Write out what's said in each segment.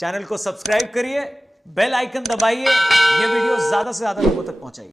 चैनल को सब्सक्राइब करिए, bell icon दबाइए, ये वीडियो ज्यादा से ज्यादा लोगों तक पहुंचाइए।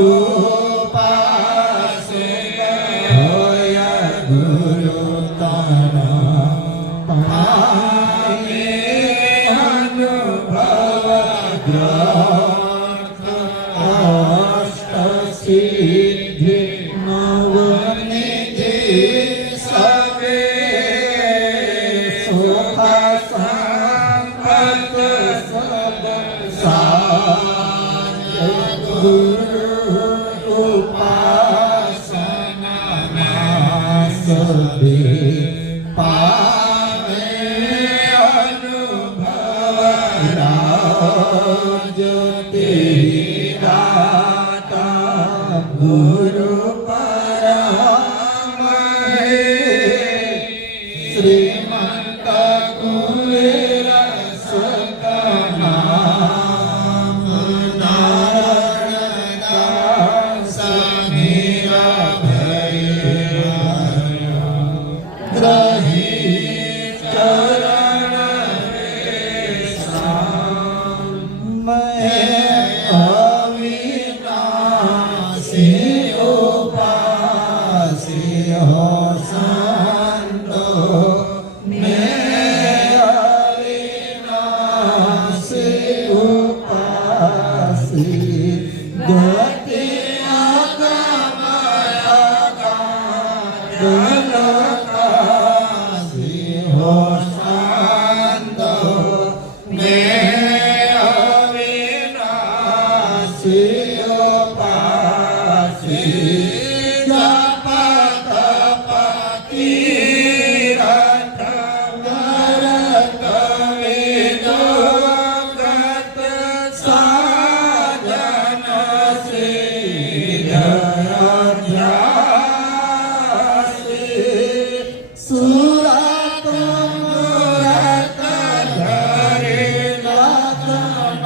Upa સભે પામે અનુભવ રાજ તે દાતા ગુરુ પરમ શ્રીમંત કુબેર સકનામ નારાયણ દાસ મીરા ગ્રહી ચરણ અવિનાશી ઉપાસી હો સંતો મેં અવિનાશી ઉપાસી ગતિ અગમયકાસી હો સંતો મેં અવિનાશી ઉપાસી જપ તપ તીરથ વ્રત વેદોગત સાધન સિદ્ધ અધ્યાસી સુરત મુરત ધરે લગ્ન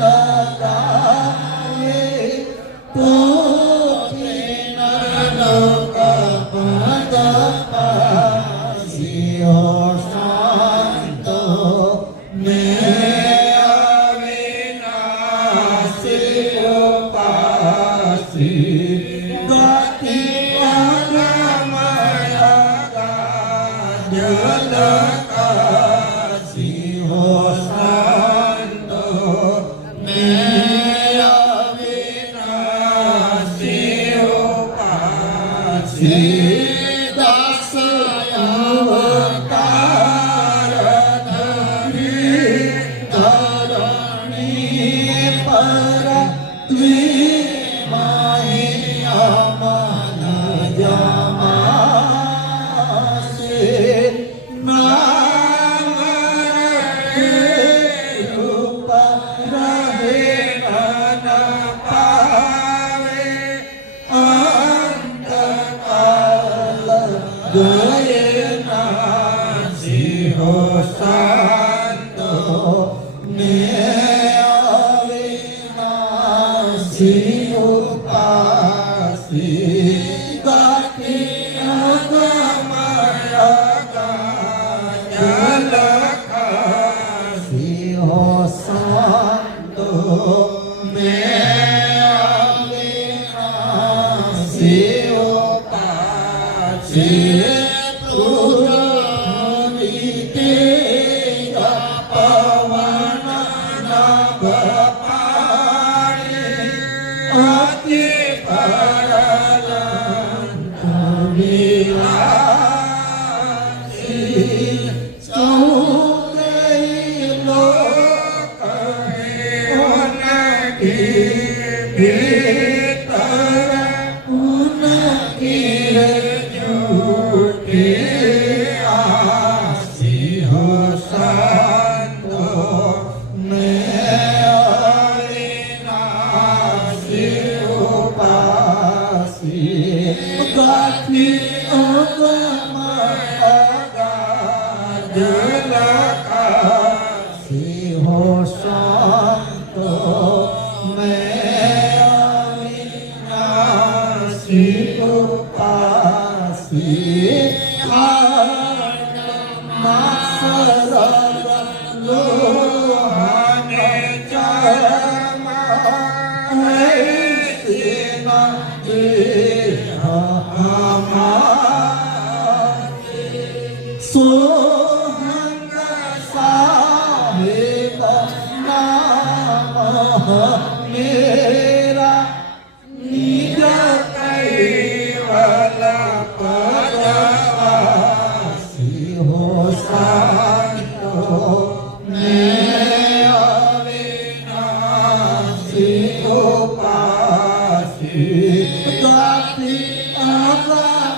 લગાવે પોથી નરલોક પદ પાસી હો સંતો મેં અવિનાશી ઉપાસી ગતિ અગમયકાસી હો સંતો મેં અવિનાશી ઉપાસી દાસ અવતાર ધરી ધરણી પર ત્રિમાહી અમન જમાસે નામ રહે રૂપ રહે ન પાવે અંતકાલ ગયે નાસી હો સંતો મેં અવિનાશી ઉપાસી ગતિ અગમયકાસી હો સંતો મેં અવિનાશી ઉપાસી પૃથ્વી તેજ પવન નભ પાણી અતિ પરલંક વિલાસી ચૌદય લોક ભીતર ઉનકી જૂઠે આસી હો સંતો મેં અવિનાશી ઉપાસી ગતિ અગમયકાસી હો સંતો મેં અવિનાશી ઉપાસી સરળ લોહાને ચરમા એસીના દેહ સોહંગ સાહેબ નામ મેરા નિજ કૈવલ પદવાસી હો સંતો મેં અવિનાશી ઉપાસી ગતિ અગમયકાસી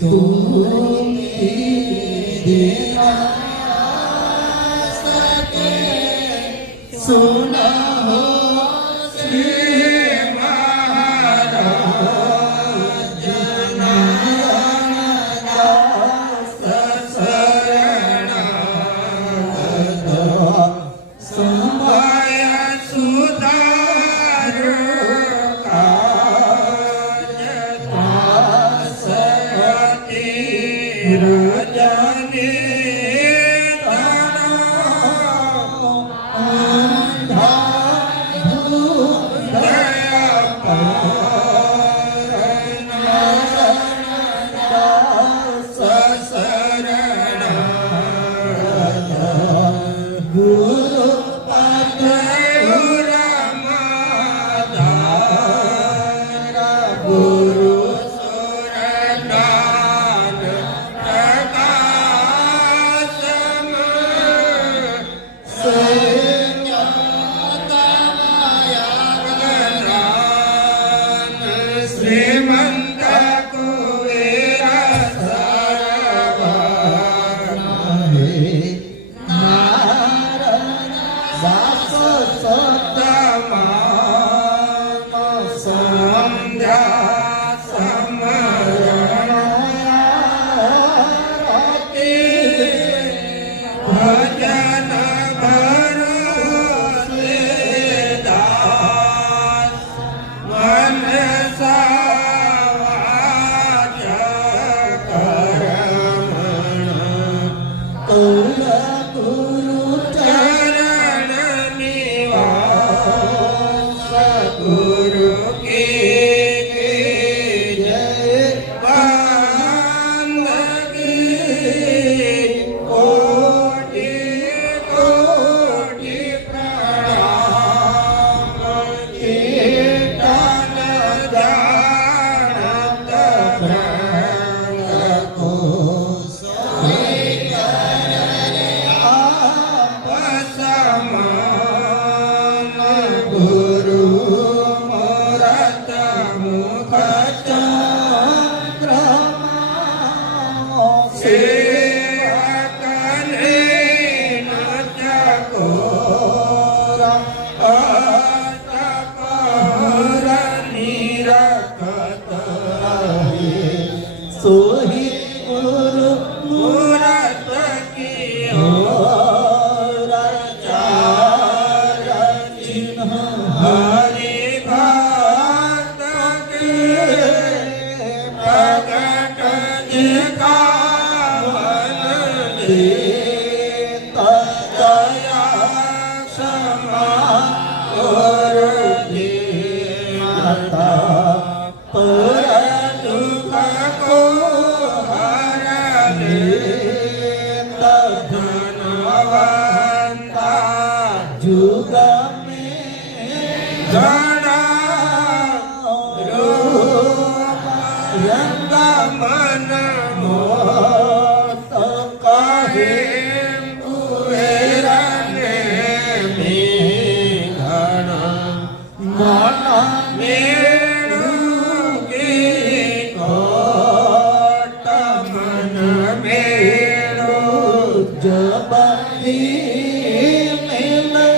સ્તુતિ દેવા સકે સુના હો શ્રી મહારાજ દાસ શરણાગત સમય સુધાર શ્રીમંત કુબેર સરવણ નારણ દાસ સતમાન સંધ્યા સમરણ ભજન ભરોસે દાસ મન સાવાચ કરમણ કુલ ગુરુ ચરણ નિવાસ ગુરુ કી જય બંદગી કોટી કોટી પ્રણામ કીર્તન જાણત પ્રાણકો સમાન ગુરુ મૂરત મુખ ચંદ્રમા સેવકને નચકોર અતપર નિરખત સોહી ગુરુ મૂરત કિયો હરિ ભક્ત કે પ્રગટ દેખાવન દે તદયા ક્ષમા કર દે માતા પર દુઃખ કો હર દે ધનવંતા જુગ રંગ મન મોત કહે કુવેરને મેઘણ મન મેળુગી કોટ મન મેળુ જબરી મિલે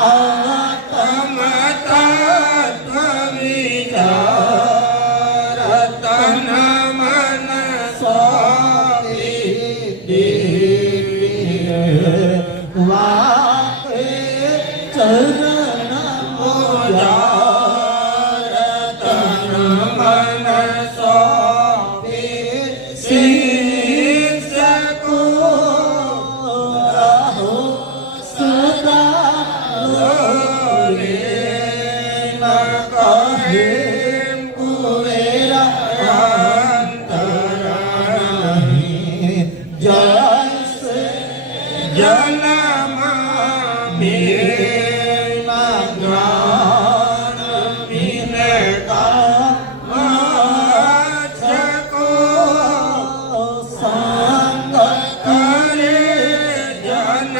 આત્મ તત્વ વિચાર તન મન સોપી વાપે ચરણ મોજાર તન મન સોપી શીશ કો રહો સદા રે ન કહે કુવેરા અંતર નહીં જસ જલમાં મેલા જ્ઞાન મિનકા વાચકો સંગ કરે જન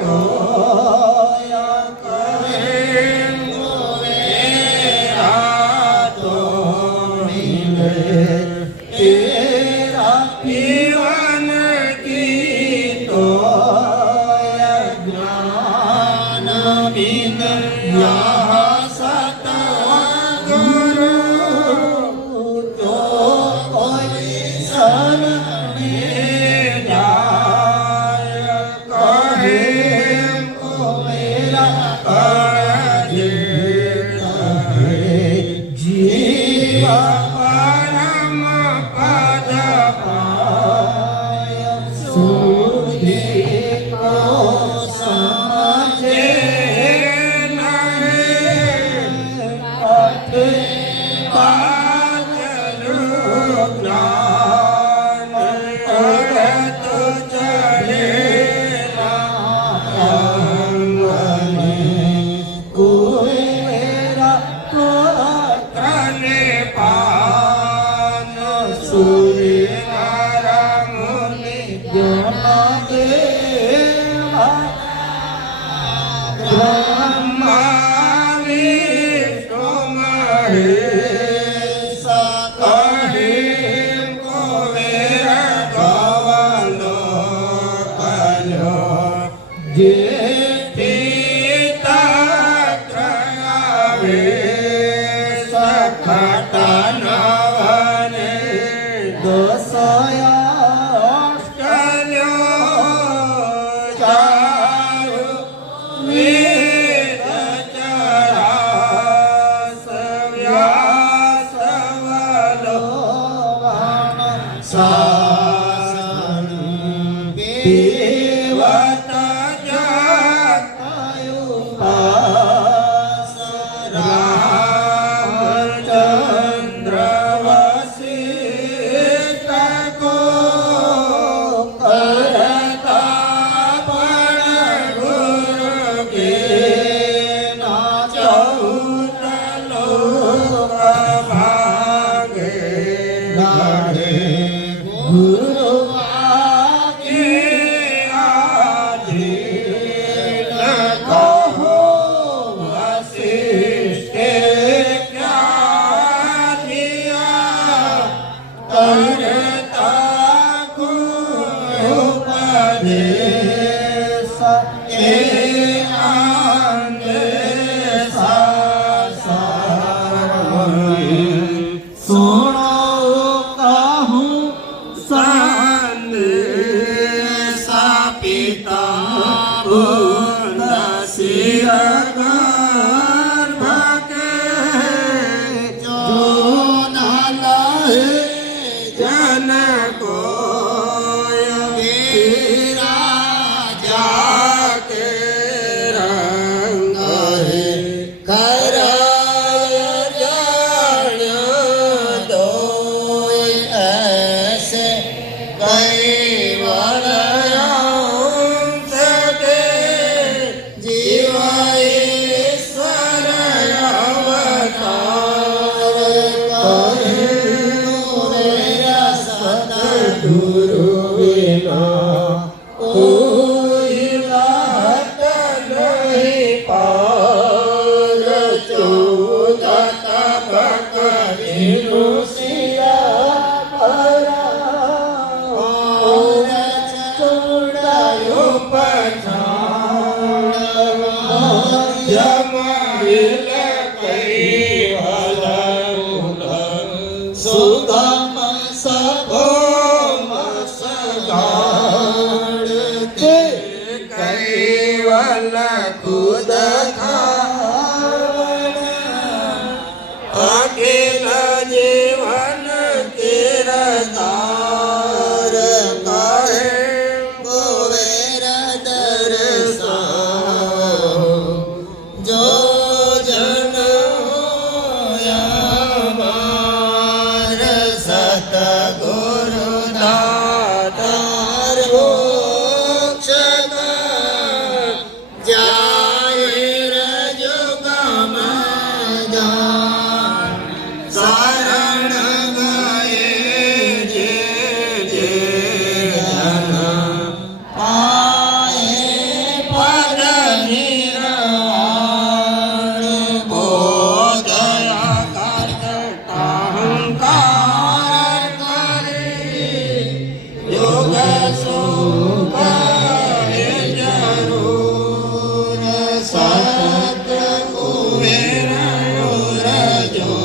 ગોયા કહે કુવેરા તો મિલે પરમ પદ પાય સુધી કો સમજે નહીં અઠે પાછલું જ્ઞાન અડત ચડેલા અંગને કુવેરા તને પાન સૂર્યનારા મુનિ દેવા બ્રહ્મા વિષ્ણુ મહેશ કહી કુવેર ગવલો કલ્યો જે સખટનવને દોષયાષ્ટલ્યો ચારુ વેદ ચરાસ વ્યાસવલોવાણ શાસન દેવત જગયુપાસ રામચંદ્ર વસિષ્ઠ કો કરતા પણ ગુરુ કે ના ચૌદ લોક ભાગે ગાઢે ગુરુ વાકે આધીન કહો વસિષ્ઠે ક્યા દિયા કરતા ઉપદેશ એ સુણો કહું સંદેશા પિતા પુનસિય ગર્ભ કે જો ના લહે જન કોઈ વીરા જાકે રંગ હે કરાય જાણ્યો દોય એસે કૈવલ અંશકે જીવ ઈશ્વર અવતાર કહ્યું સદગુરુ વિના કોઈ વાત નહીં પાર ચૌદ તબક ઋષિયા પરા ચૂડાયું પછાણ જમાવેલ કૈવલ સુગમ સભોમ સગાડ કે કૈવલ ખુદ અખિલ જીવન કિરદાર કહે કુવેર દર્શાવ જો જન હોયામાર સતગુરુ દાતાર મોક્ષ જાહેર જુગમ જાન શરણ ગયે જે જે જન પાયે પદ નિર્વાણ બોધયા કરતા અહંકાર કરી યોગ સુખ જરૂર સત કુવેર રજો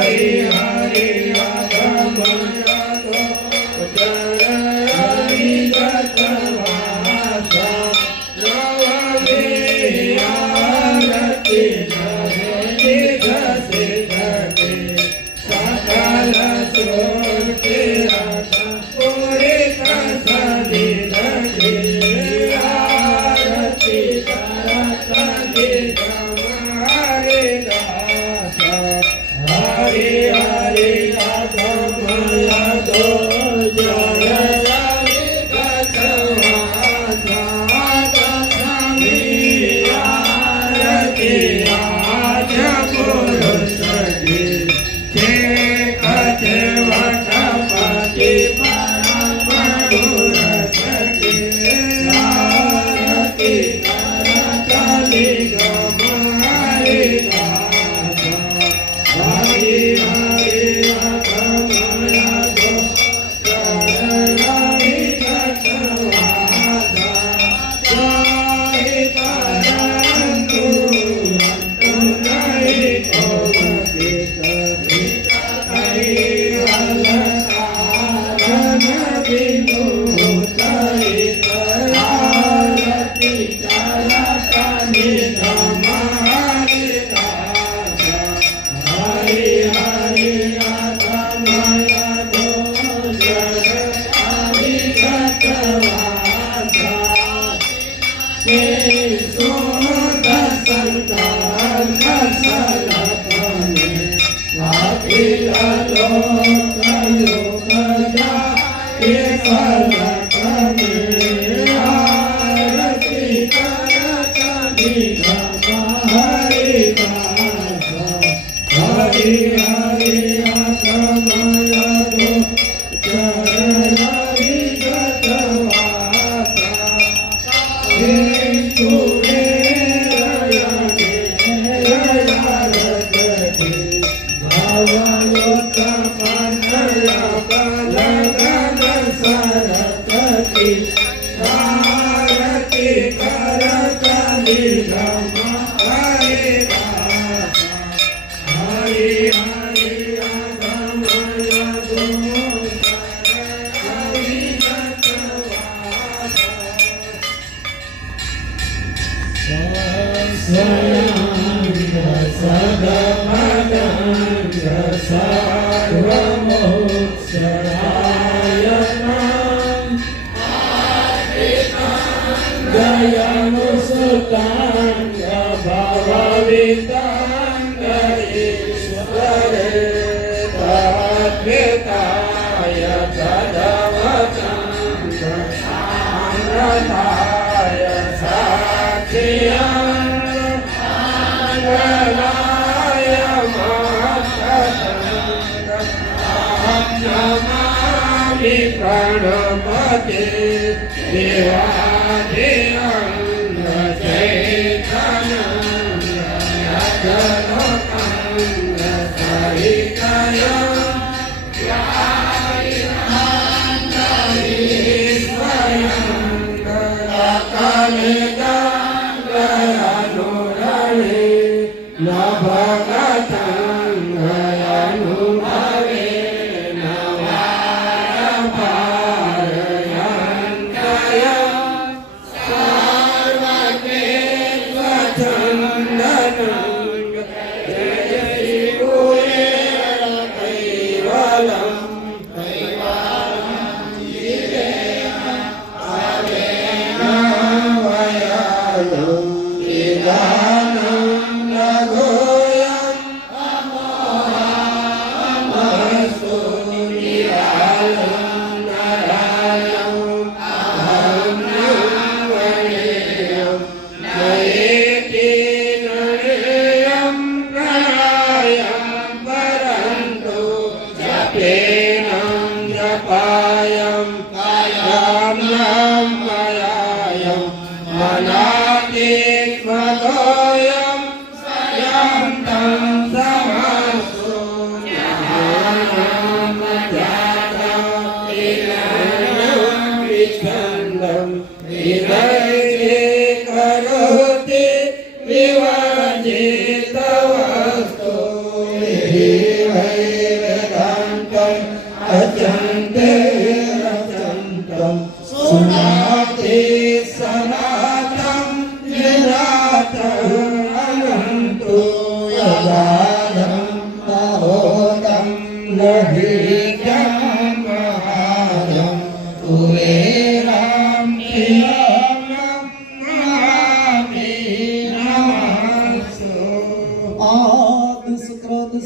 Hare Hare Rama Rama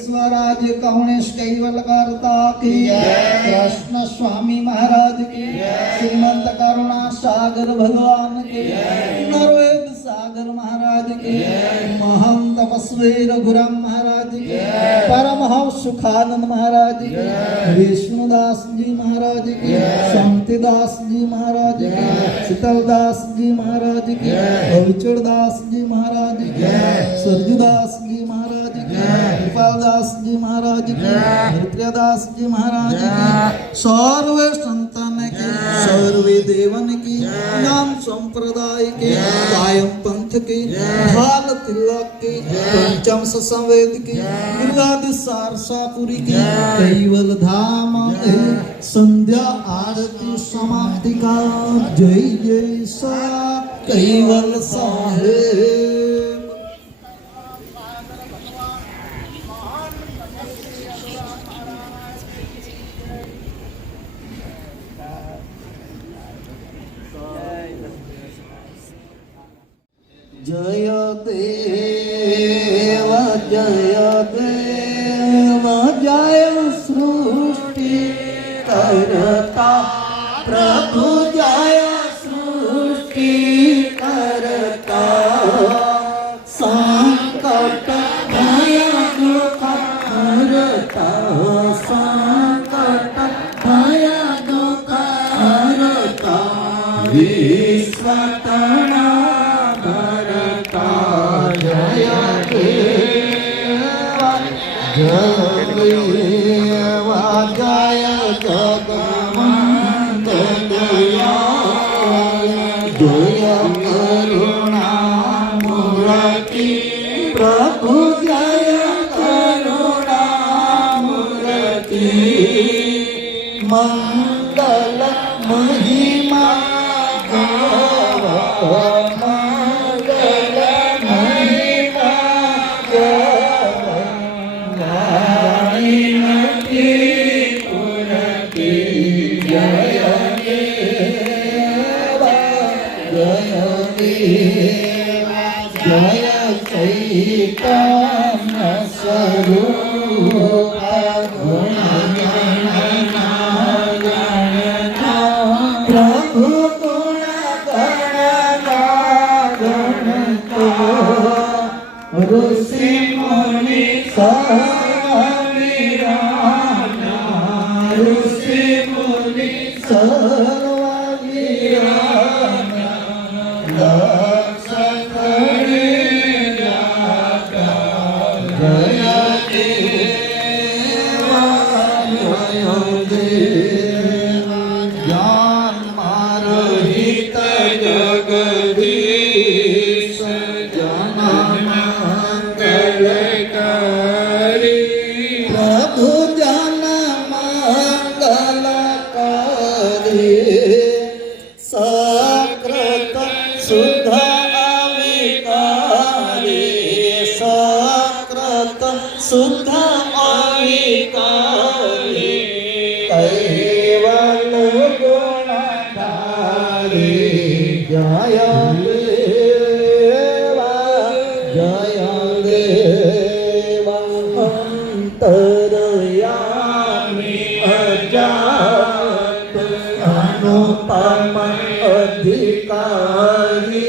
स्वराज कौणेश कैवल करता की कृष्ण स्वामी महाराज की श्रीमंत करुणा सागर भगवान के नरवेद सागर महाराज के महंत तपस्वी रघुराम महाराज की, परमहंस सुखानंद महाराज की, विष्णुदास जी महाराज की, शांतिदास जी महाराज की, शीतलदास जी महाराज की, रविचरदास जी महाराज की, सरजुदास जी महाराज की, कृपालदास जी महाराज की, मित्रदास जी महाराज की, सर्वे संतान की, सर्वे देवन की, नाम संप्रदाय की, कायम पंथ की, भाल तिलक की, पंचम संवेद की, गिरगाद सारसापुरी की, कैवल धाम की, संध्या आरती समाप्ति का जय जय सा कैवल साहेब। जय देव जय देव जय सृष्टि करता प्रभु जय सृष्टि करता संकट भय दुख हरता संकट भय दुख हरता विश्वतना जय देवा जय जगवंत दयाल जय करुणामूर्ति प्रभु जय करुणामूर्ति मंगल महिमा जय चैतन्य स्वरूप प्रभु गुण गणतो ऋषि मुनि सर्ववीराना ऋषि मुनि सर्ववीराना जगदीश जन मंगलकारी प्रभु जन मंगलकारी सकृत शुद्ध अविकारी सकृत शुद्ध अविकारी कैवल गुणधारी जय देवा जय देवा अंतरयामी अजात अनुपम अधिकारी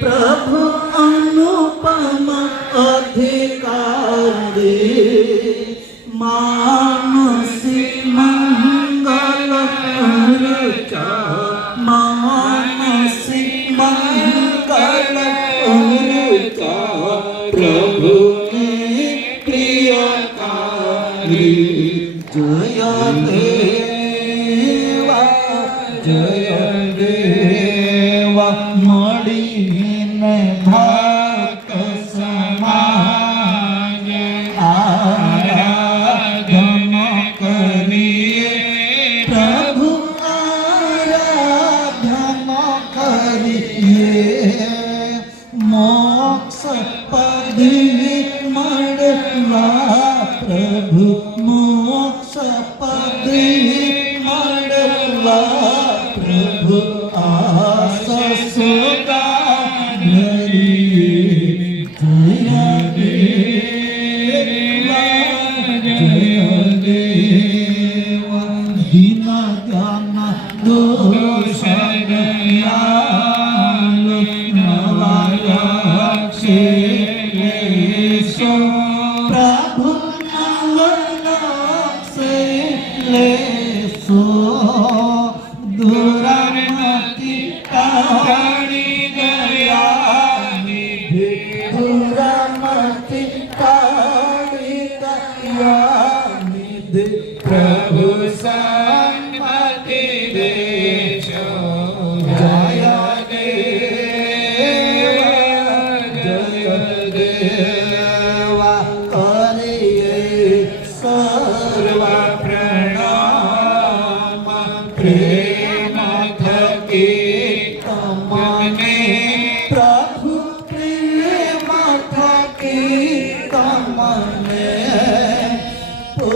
प्रभु अनुपम अधिकारी मानसी मंगल ऋचा मानसी मंगल ऋचा प्रभु की प्रियकारी जय देवा जय देवा मणिहीन भक्त समाज आराधन करिए प्रभु आराधन करिए मोक्ष पदवी मरवा प्रभु मोक्ष पदवी मरवा प्रभु आस सुगा जय देवा जय देवा दीन ज्ञान दोष दयाल नवाय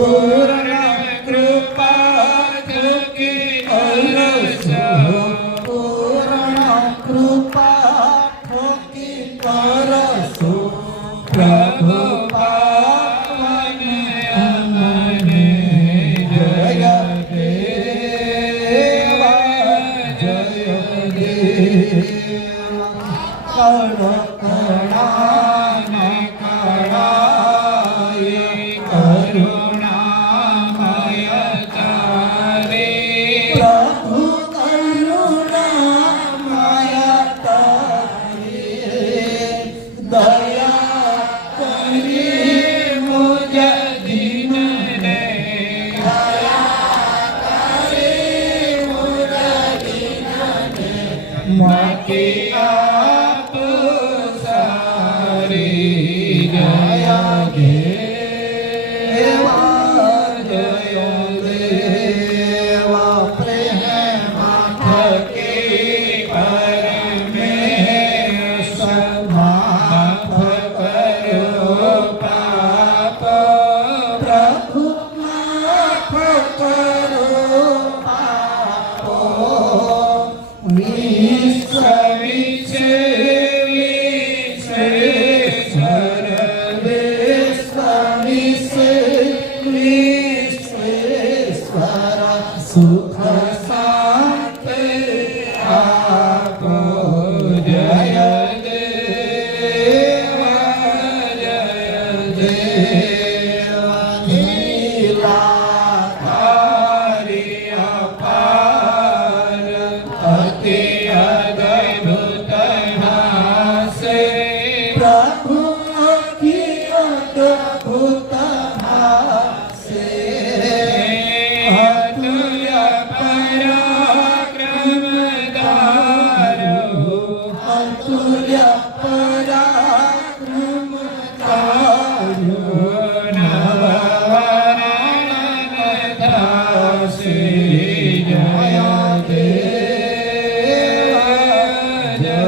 પૂર્ણ કૃપા થકી કરશો પૂર્ણ કૃપા થકી કરશો પ્રભુ પાવન અમને જય દેવા જય દેવા કળકળાને કળાએ કરુણામય તારે પ્રભુ કરુણામય તારે દયા કરી મુજ દીનને માટી આપ સારી જયા દેવા જય દેવા પ્રેમ થકી પરમેશ્વર માફ કરો પાપ પ્રભુ માફ કરો પાપો સુખ શાંતિ આપો જય દેવા જય દેવા નીલા તારી અપાર અતિ અદ્ભુત હાસે પ્રભુ અદ્ભુત હાસે અતુલ્ય પરાક્રમદારો અતુલ્ય પરાક્રમ નવવરણ દાસે જય દેવા જય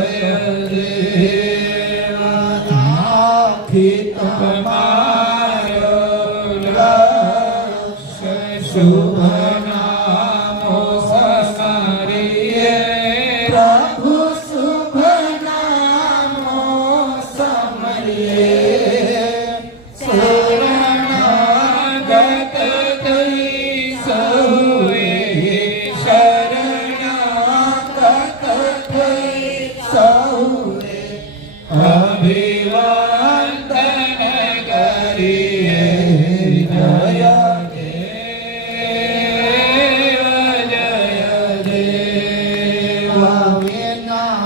દેવા નાથી તમારો લક્ષ શુભ નામો સમારીએ પ્રભુ શુભ નામો સમરીએ શરણાગત થઈ સૌએ શરણાગત થઈ સૌએ અભિવાદન કરીએ જય દેવા જય દેવા વિના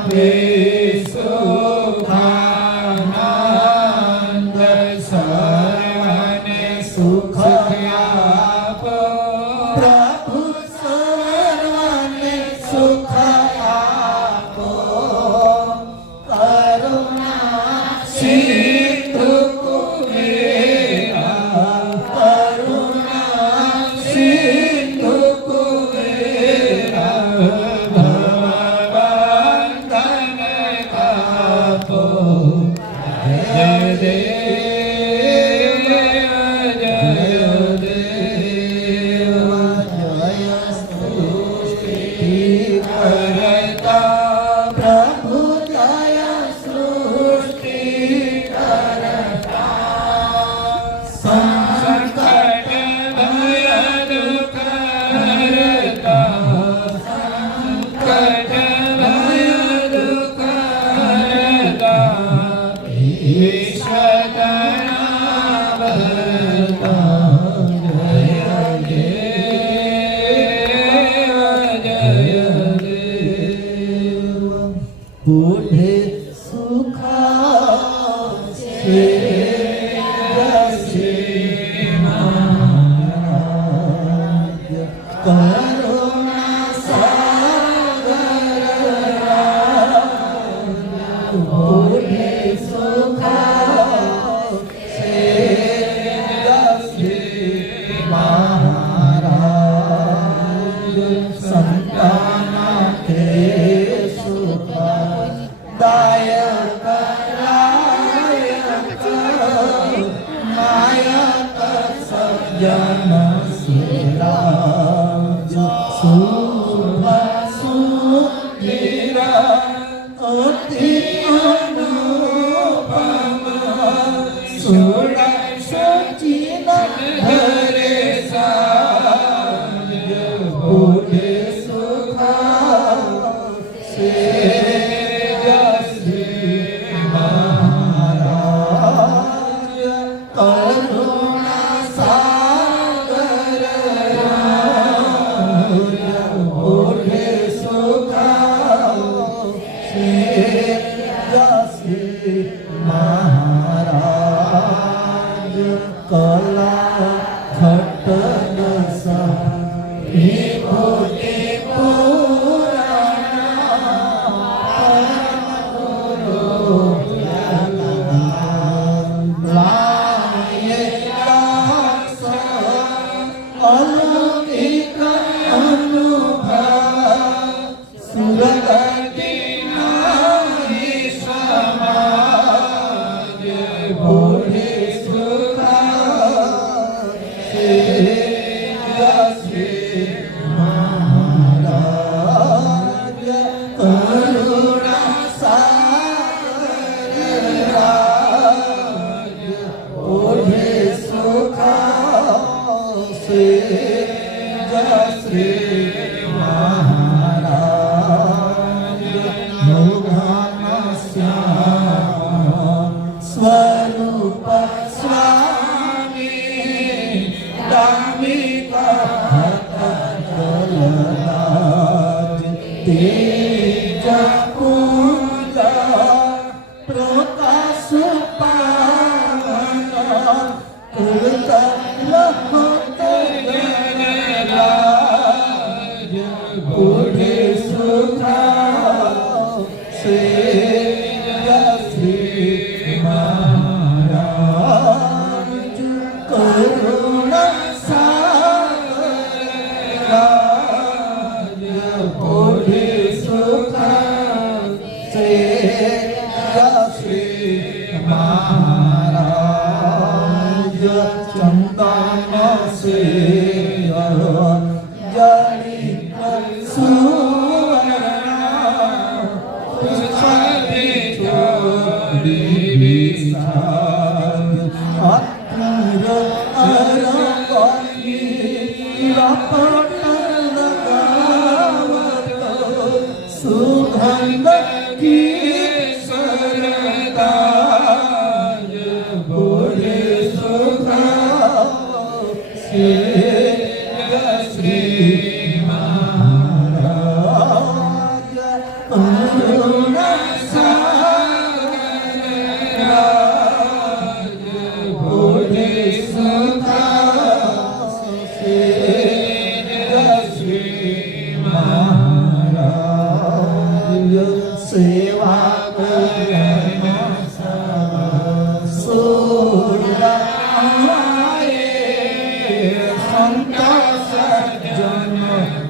સુખાનંદ સર્વને સુખ આપો પ્રભુ સર્વને સુખ આપો કરુણા સિંધુ કુબેરા કરુણા સિંધુ કુબેરા ભવબંધન કાપો જય દેવા જય દેવા જય સ્તુતિ કરતા પ્રભુ દયા સૃષ્ટિ સંકટ ભય દુઃખ હરતા સંકટ ભય દુઃખ હરતા વિશ્વતના ભરતા જય દેવા જય દેવા બુઢે સુખા છે કરુણા સાગર બુઢે સુખા છે મહારાજ સંતાના કે સુખ દાયક રાયક નાયક સબ જન સિરાજ શુભ સુંદરા અતિ અનુપમ સોડા સચિન હરે સાજ બોલે સુખા સે કરુણા સાગર ઓઢે સુખા શ્રી મહારાજ કલા ખટ્ટ વિભૂતિ અલૌકિક અનુભવ સુરગતિ નાહી સમાજ બોલે સુખા શ્રી મહારાજ કરુણા સાગર રાજ બોલે સુખા શ્રી મહારાજ ભગવાન શ્યામ સ્વરૂપ સ્વામી દામિકા હતલાજ તેજ પુંજ પ્રકાશ પાવન કૃત બોલે સુખા શ્રી મહારાજ કરુણા સાગર બોલે સુખા શ્રી મહારાજ ચંદન સે સુગંધ કેસરદાજ બોલે સુખા શ્રી મહારાજ કરુણા સાગર રાજ બોલે સુખા શ્રી મહારાજ સેવા કરે સંત સજ્જન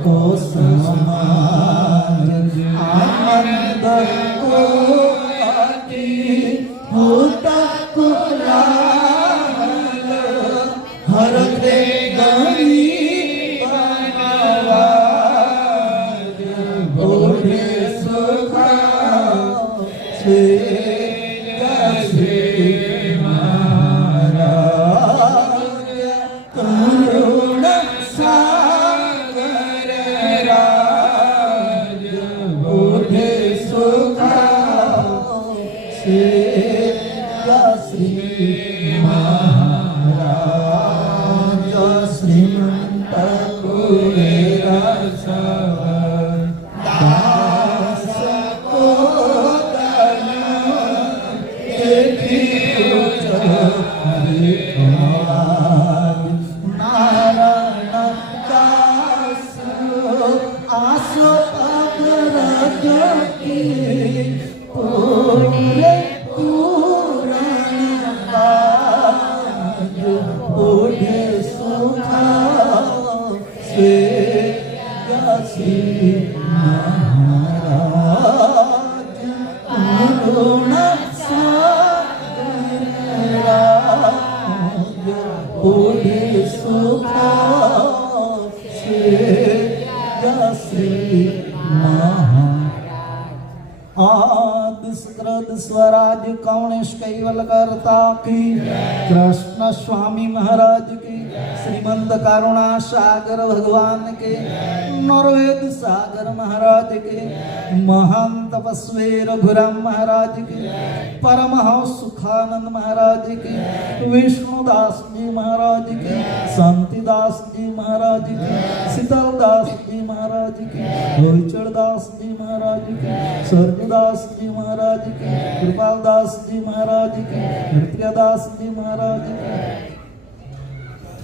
કો સમાજ આનંદ કો અતિ ભૂત કુલાલ હર દે ગણી બનાવાજ બોલે સુખા શ્રી મહારાજ કરુણા સાગર રાજ બોલે સુખા શ્રી મહારાજ શ્રીમંત કુબેર સવર દાસ કો નારાયણ દાસ આસો અગ્રજ કી પૂરે પૂરણ બાજ ઓઢે સુખા શ્રી મહારાજ કરુણા સાગર રાજ બોલે સુખા स्वराज कौणेश कैवल करता की कृष्ण स्वामी महाराज की श्रीमंत करुणा सागर भगवान के नरवेद सागर महाराज के महान तपस्वी रघुराम महाराज के परमहंस सुखानंद महाराज के विष्णुदास जी महाराज के शांतिदास जी महाराज के शीतलदास जी महाराज के होचड़दास जी महाराज के स्वर्गदास जी महाराज के कृपालदास जी महाराज के नृत्यदास जी महाराज के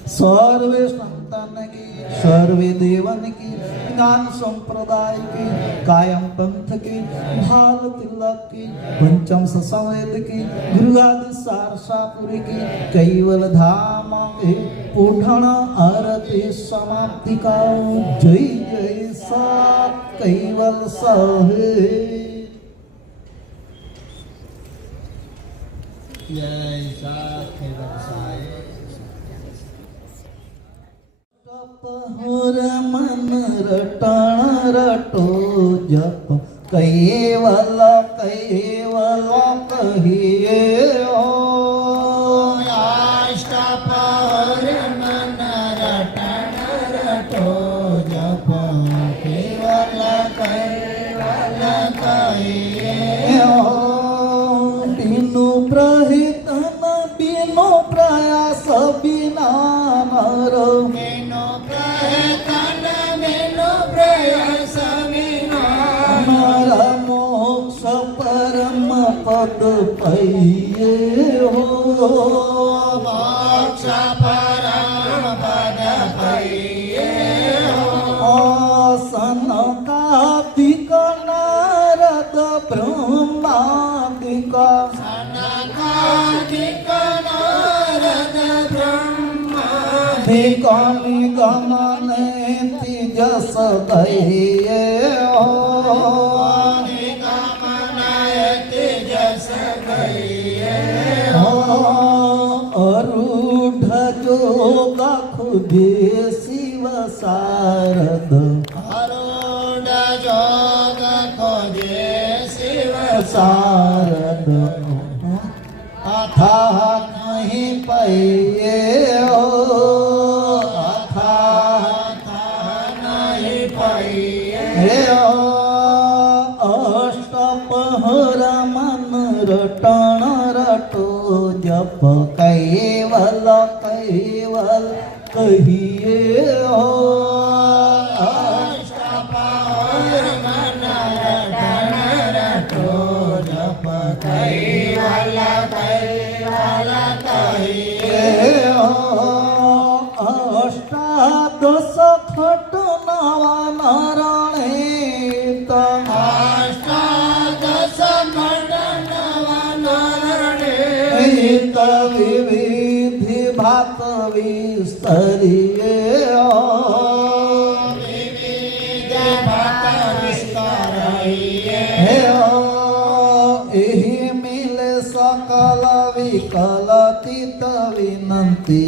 सर्वे संतान की सर्वे देवन की ज्ञान संप्रदाय की कायम पंथ की भाल तिलक की पंचम सवेद की गुरुगादि सारसापुरी की कैवल धाम के पूठण आरती समाप्ति का जय जय सात कैवल सहे जय सात कैवल सहे पहुर मन रटण रटो जप कैवल कैवल कहिए अष्टपहर मन रटण रटो जप केवल कैवल कहिए बिनु प्रहितन बिनु प्रयास बिना नर मोक्ष परम पद पाइए हो मोक्ष परम पद पाइए हो सनकादिक नारद ब्रह्मादिक सनकादिक नारद ब्रह्मादिक निगमनेति जस दैये हो अरूढ़ जोग खुदे शिव शारद अरूढ़ जोग खुदे शिव शारद अथा कहीं पाइए हो अथा नहीं पाइए अष्टपहर मन रटण रटो जप कैवल कैवल कहिए हो अष्टपहर मन रटण रटो जप कैवल कैवल कहिए हो अष्टादश खट नवा नारायण अष्टादश खट विविधि भात विस्तरिए विविध भात विस्तरिए एहि मिले सकल विकल तित विनंती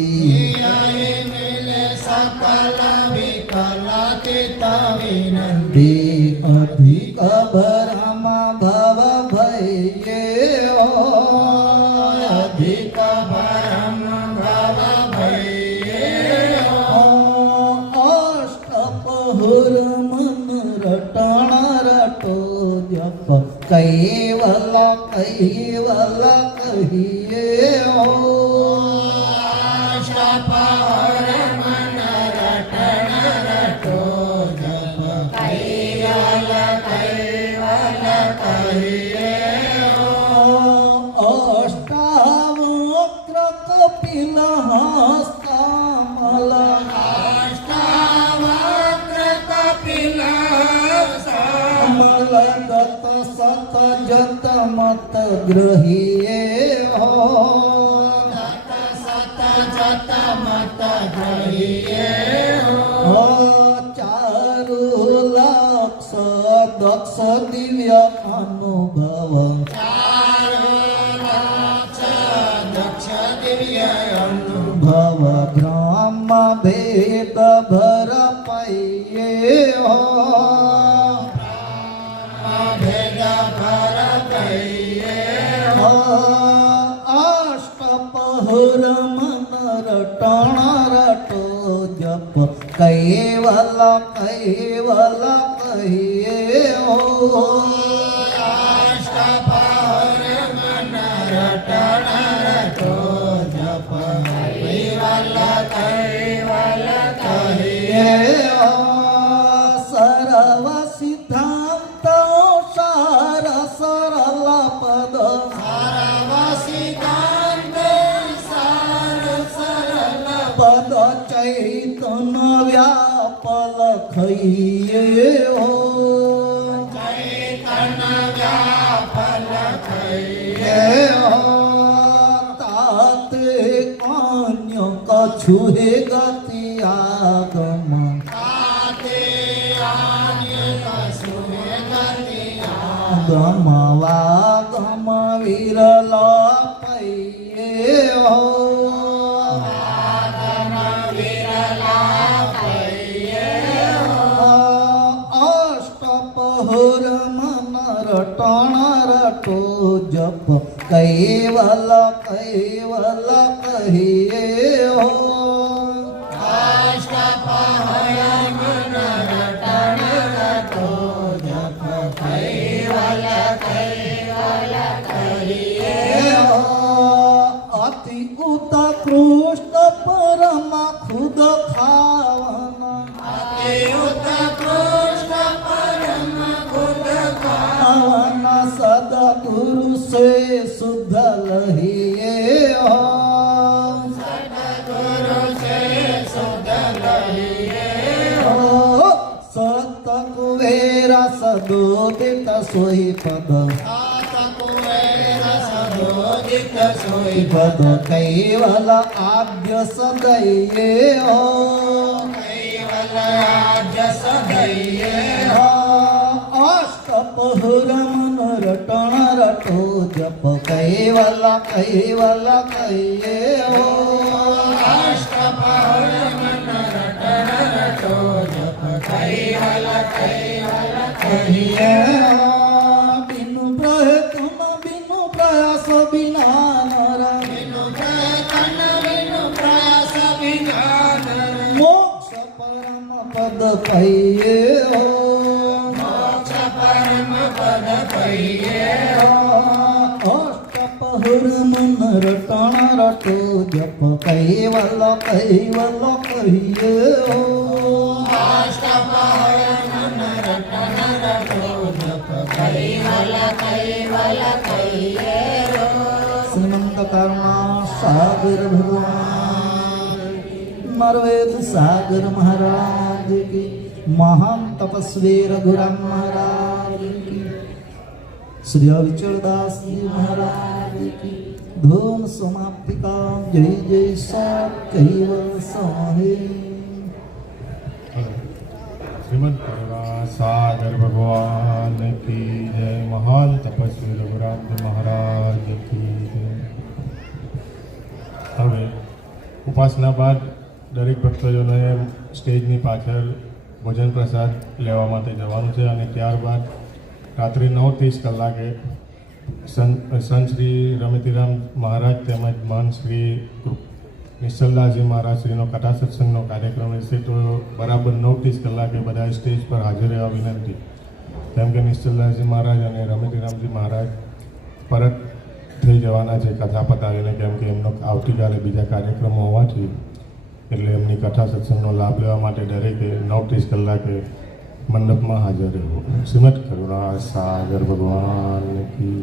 मिले सकल विकल तित विनंती अधिक भरम भव भये अधिक भरम भव भये अष्टपहुर मन रटण रटो जप कैवल कैवल कहिए हो अष्टपहर मन रटण रटो जप कैवल कैवल कहिए अष्टावक्र कपिल हस्तामल अष्टावक्र कपिल कमल दत्त सत जत मत ग्रहिए हो सत जत मत ग्रहिए हो चारु लक्ष दक्ष दिव्य अनुभव दक्ष दिव्य भव ब्रह्म भेद भर पाइए हो भेद भर पाइए અષ્ટપહુર મન રટણ રટો જપ કૈવલ કૈવલ કહીએ હો અષ્ટપહર મન રટણ રટો જપ કૈવલ કૈવલ કહીએ સર્વ સિદ્ધાંત સાર સરળ પદ સર્વ સિદ્ધાંત સાર સરળ પદ ચૈતન્ય વ્યાપલ ખઈએ હો ચૈતન્ય વ્યાપલ હે હો તાતે અન્ય કછુ હે ગતિ આગમ તાતે આન્ય કસુરે ગતિયા ગમવા ગમ વિરલ પૈયે હો આગમ વિરલા કહીએ અષ્ટપહુર મન રટણ રટો જપ કૈવલ કૈવલ કહીએ હો અષ્ટપહર મન રટણ રટો જપ કૈવલ કૈવલ કહીએ અતિ ઉત્કૃષ્ટ પરમ ખુદ ખાવન અતિ ઉત્કૃષ્ટ પરમ ખુદ ખાવન સદગુરુ સે શુદ્ધ લહીએ હો સદગુરુ સે શુદ્ધ લહીએ સત કુવેર સદોદિત સોહી પદ સાત કુવેર સદોદિત સોઈ પદ કૈવલ આદ્ય સદયે હો કૈવલ આદ્ય સદયે અષ્ટપહુર મન રટણ રટો જપ કૈવલ કૈવલ કહીએ હો અષ્ટપહર મન રટણ રટો જપ કૈવલ કૈવલ કહીએ બિનુ પ્રયત્ન બિનુ પ્રયાસ બિના નર વિનુ પ્રયત્ન વિનુ પ્રયાસ વિજ્ઞાન મોક્ષ પરમ પદ કહીએ હો મોક્ષ પરમ પદ કહીએ અષ્ટપહુર મન રટણ રટો જપ કૈવલ કૈવલ કહીએ હો અષ્ટપહર મન રટન રટો જપ કૈવલ કૈવલ કહીએ શ્રીમંત કરુણા સાગર ભગવાન નરવેદ સાગર મહારાજ કી મહાન તપસ્વી રઘુરામ મહારાજ કી શ્રી અવિચળદાસ જી મહારાજ કી ધૂમ સમાપ્તિકા જય જય સત કૈવલ સ્વાહે શ્રીમદ કરુણા સાગર ભગવાન કી જય મહાન તપસ્વી રઘુરામ મહારાજ કી જય હવે ઉપાસના બાદ દરેક ભક્તજનોએ સ્ટેજની પાછળ ભોજન પ્રસાદ લેવા માટે જવાનું છે અને ત્યારબાદ રાત્રે 9:30 કલાકે સંત શ્રી રમિતીરામ મહારાજ તેમજ મહાન શ્રી નિશ્ચલદાસજી મહારાજ શ્રીનો કથા સત્સંગનો કાર્યક્રમ રહેશે તો બરાબર 9:30 કલાકે બધા સ્ટેજ પર હાજર રહેવા વિનંતી. કેમ કે નિશ્ચલદાસજી મહારાજ અને રમિતીરામજી મહારાજ પરત થઈ જવાના છે કથા પતાવીને, કેમ કે એમનો આવતીકાલે બીજા કાર્યક્રમો હોવાથી એટલે એમની કથા સત્સંગનો લાભ લેવા માટે દરેકે 9:30 કલાકે મંડપમાં હાજર રહેવું. શ્રીમદ કરુણા સાગર ભગવાન કી